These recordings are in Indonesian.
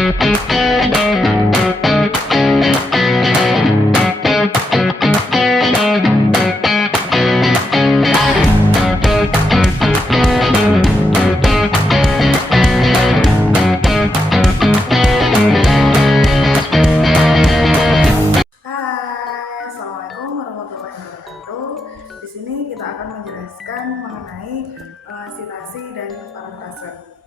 Assalamualaikum warahmatullahi wabarakatuh. Di sini kita akan menjelaskan mengenai citasi dan parafrase.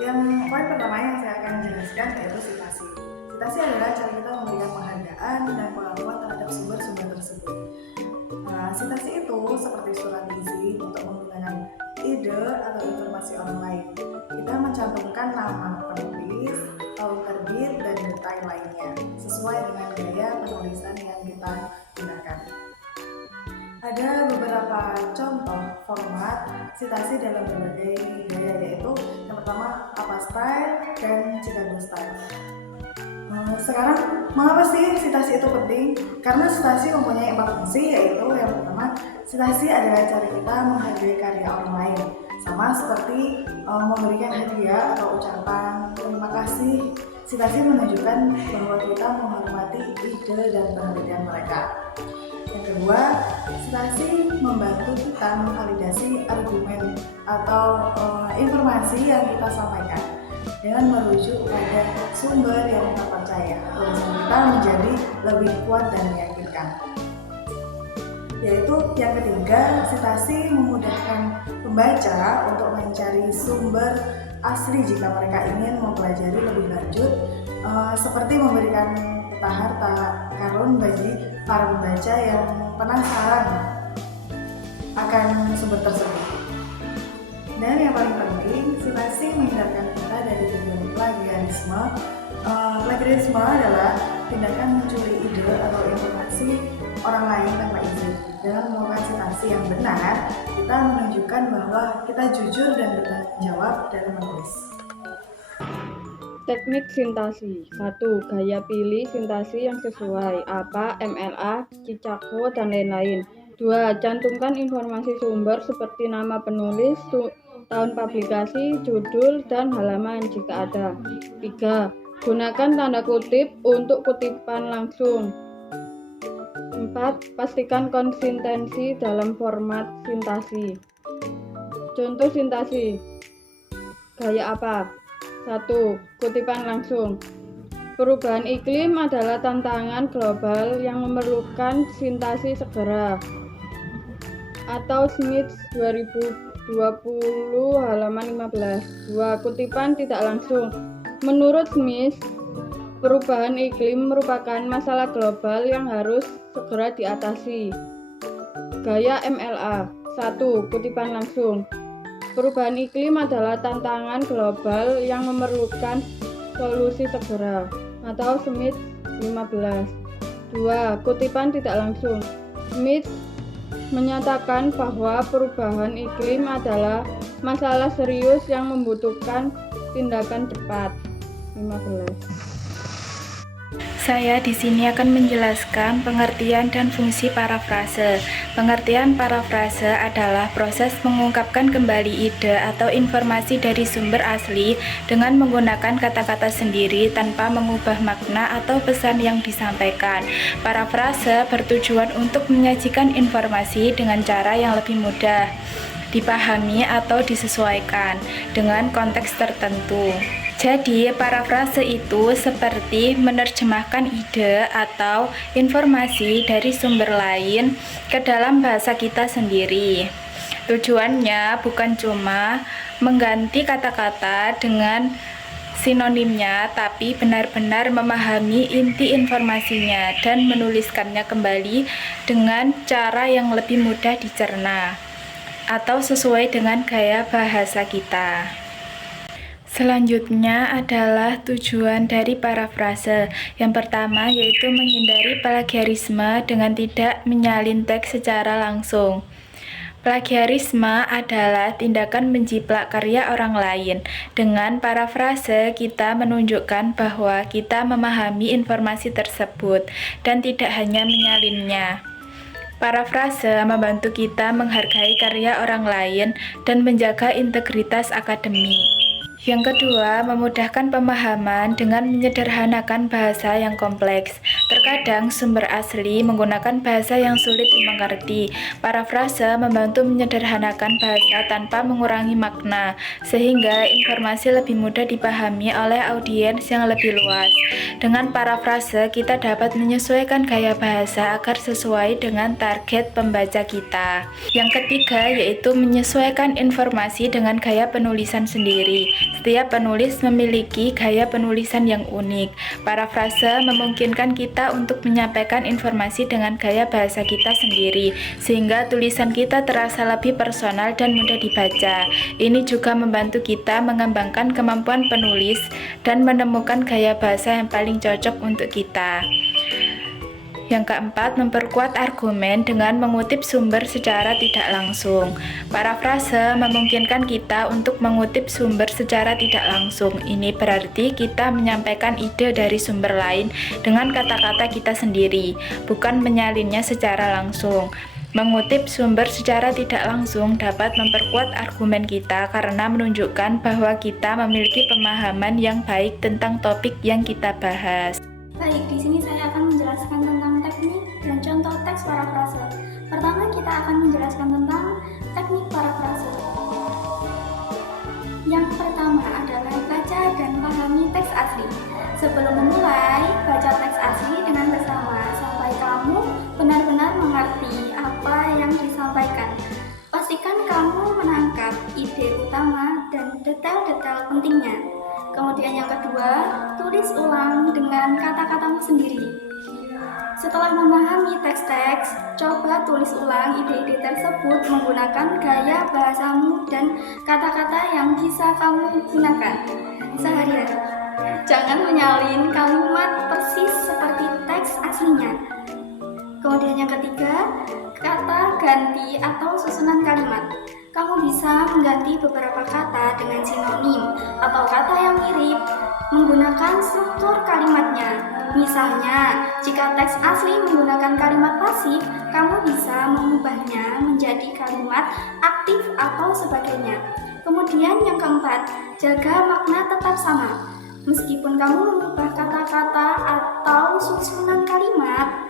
Yang poin pertama yang saya akan jelaskan yaitu citasi. Citasi adalah cara kita memberikan penghargaan dan pengakuan terhadap sumber-sumber tersebut. Citasi itu seperti surat izin untuk menggunakan ide atau informasi orang lain. Kita mencantumkan nama penulis, tahun terbit, dan detail lainnya sesuai dengan gaya penulisan yang kita gunakan. Ada beberapa contoh format citasi dalam berbagai gaya, yaitu yang pertama apostyle dan Chicago style. Sekarang, mengapa sih citasi itu penting? Karena citasi mempunyai 4 fungsi, yaitu yang pertama, citasi adalah cara kita menghargai karya orang lain, sama seperti memberikan hadiah atau ucapan terima kasih. Citasi menunjukkan bahwa kita menghormati ide dan penelitian mereka. Yang kedua, citasi membantu kita memvalidasi argumen atau informasi yang kita sampaikan dengan merujuk pada sumber yang kita percaya. Tulisan kita menjadi lebih kuat dan meyakinkan. Yaitu yang ketiga, citasi memudahkan pembaca untuk mencari sumber asli jika mereka ingin mempelajari lebih lanjut, seperti memberikan peta harta karun bagi para pembaca yang penasaran akan sumber tersebut. Dan yang paling penting, citasi menghindarkan kita dari tujuan plagiarisme. Plagiarisme adalah tindakan mencuri ide atau informasi orang lain tanpa izin. Dengan melakukan citasi yang benar, kita menunjukkan bahwa kita jujur dan bertanggung jawab dalam menulis. Teknik sintasi. 1. Gaya pilih sintasi yang sesuai. APA, MLA, Chicago, dan lain-lain. 2. Cantumkan informasi sumber seperti nama penulis, tahun publikasi, judul, dan halaman jika ada. 3. Gunakan tanda kutip untuk kutipan langsung. 4. Pastikan konsistensi dalam format sintasi. Contoh sintasi. Gaya apa? 1. Kutipan langsung. Perubahan iklim adalah tantangan global yang memerlukan sintasi segera. Atau Smith 2020 halaman 15. 2. Kutipan tidak langsung. Menurut Smith, perubahan iklim merupakan masalah global yang harus segera diatasi. Gaya MLA. 1. Kutipan langsung. Perubahan iklim adalah tantangan global yang memerlukan solusi segera. Atau Smith 15. 2. Kutipan tidak langsung. Smith menyatakan bahwa perubahan iklim adalah masalah serius yang membutuhkan tindakan cepat. 15. Saya di sini akan menjelaskan pengertian dan fungsi parafrase. Pengertian parafrase adalah proses mengungkapkan kembali ide atau informasi dari sumber asli dengan menggunakan kata-kata sendiri tanpa mengubah makna atau pesan yang disampaikan. Parafrase bertujuan untuk menyajikan informasi dengan cara yang lebih mudah dipahami atau disesuaikan dengan konteks tertentu. Jadi, parafrase itu seperti menerjemahkan ide atau informasi dari sumber lain ke dalam bahasa kita sendiri. Tujuannya bukan cuma mengganti kata-kata dengan sinonimnya, tapi benar-benar memahami inti informasinya dan menuliskannya kembali dengan cara yang lebih mudah dicerna atau sesuai dengan gaya bahasa kita. Selanjutnya adalah tujuan dari parafrase. Yang pertama yaitu menghindari plagiarisme dengan tidak menyalin teks secara langsung. Plagiarisme adalah tindakan menjiplak karya orang lain. Dengan parafrase, kita menunjukkan bahwa kita memahami informasi tersebut dan tidak hanya menyalinnya. Parafrase membantu kita menghargai karya orang lain dan menjaga integritas akademik. Yang kedua, memudahkan pemahaman dengan menyederhanakan bahasa yang kompleks. Terkadang sumber asli menggunakan bahasa yang sulit dimengerti. Parafrase membantu menyederhanakan bahasa tanpa mengurangi makna, sehingga informasi lebih mudah dipahami oleh audiens yang lebih luas. Dengan parafrase, kita dapat menyesuaikan gaya bahasa agar sesuai dengan target pembaca kita. Yang ketiga, yaitu menyesuaikan informasi dengan gaya penulisan sendiri. Setiap penulis memiliki gaya penulisan yang unik. Parafrase memungkinkan kita untuk menyampaikan informasi dengan gaya bahasa kita sendiri, sehingga tulisan kita terasa lebih personal dan mudah dibaca. Ini juga membantu kita mengembangkan kemampuan penulis dan menemukan gaya bahasa yang paling cocok untuk kita. Yang keempat, memperkuat argumen dengan mengutip sumber secara tidak langsung. Parafrase memungkinkan kita untuk mengutip sumber secara tidak langsung. Ini berarti kita menyampaikan ide dari sumber lain dengan kata-kata kita sendiri, bukan menyalinnya secara langsung. Mengutip sumber secara tidak langsung dapat memperkuat argumen kita karena menunjukkan bahwa kita memiliki pemahaman yang baik tentang topik yang kita bahas. Baik, di sini saya akan menjelaskan tentang teknik dan contoh teks parafrase. Pertama, kita akan menjelaskan tentang teknik parafrase. Yang pertama adalah baca dan pahami teks asli. Sebelum memulai, baca teks asli dengan bersama sampai kamu benar-benar mengerti apa yang disampaikan. Pastikan kamu menangkap ide utama dan detail-detail pentingnya. Kemudian yang kedua, tulis ulang dengan kata-katamu sendiri. Setelah memahami teks-teks, coba tulis ulang ide-ide tersebut menggunakan gaya bahasamu dan kata-kata yang bisa kamu gunakan sehari-hari. Jangan menyalin kalimat persis seperti teks aslinya. Kemudian yang ketiga, kata ganti atau susunan kalimat. Kamu bisa mengganti beberapa kata dengan sinonim atau kata yang mirip menggunakan struktur kalimatnya. Misalnya, jika teks asli menggunakan kalimat pasif, kamu bisa mengubahnya menjadi kalimat aktif atau sebagainya. Kemudian yang keempat, jaga makna tetap sama. Meskipun kamu mengubah kata-kata atau susunan kalimat,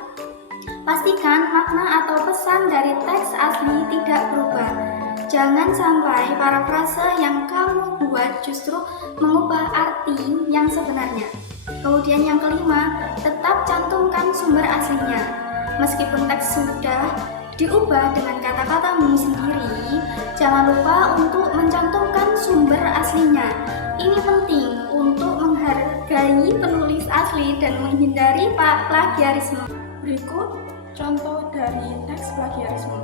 pastikan makna atau pesan dari teks asli tidak berubah. Jangan sampai parafrase yang kamu buat justru mengubah arti yang sebenarnya. Kemudian yang kelima, tetap cantumkan sumber aslinya. Meskipun teks sudah diubah dengan kata-katamu sendiri, jangan lupa untuk mencantumkan sumber aslinya. Ini penting untuk menghargai penulis asli dan menghindari plagiarisme. Berikut contoh dari teks plagiarisme.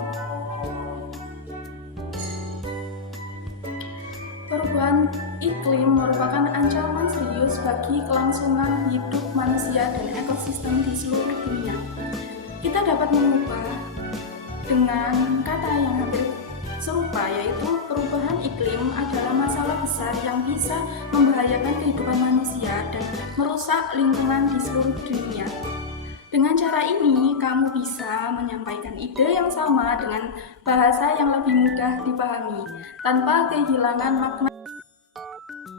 Perubahan iklim merupakan ancaman serius bagi kelangsungan hidup manusia dan ekosistem di seluruh dunia. Kita dapat mengubah dengan kata yang hampir serupa, yaitu perubahan iklim adalah masalah besar yang bisa membahayakan kehidupan manusia dan merusak lingkungan di seluruh dunia. Dengan cara ini, kamu bisa menyampaikan ide yang sama dengan bahasa yang lebih mudah dipahami, tanpa kehilangan makna.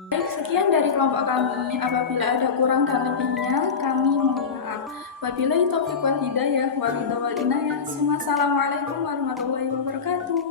Baik, sekian dari kelompok kami. Apabila ada kurang dan lebihnya, kami mohon maaf. Wabillahi taufiq wal hidayah, wabillahi wal inayah. Wassalamualaikum warahmatullahi wabarakatuh.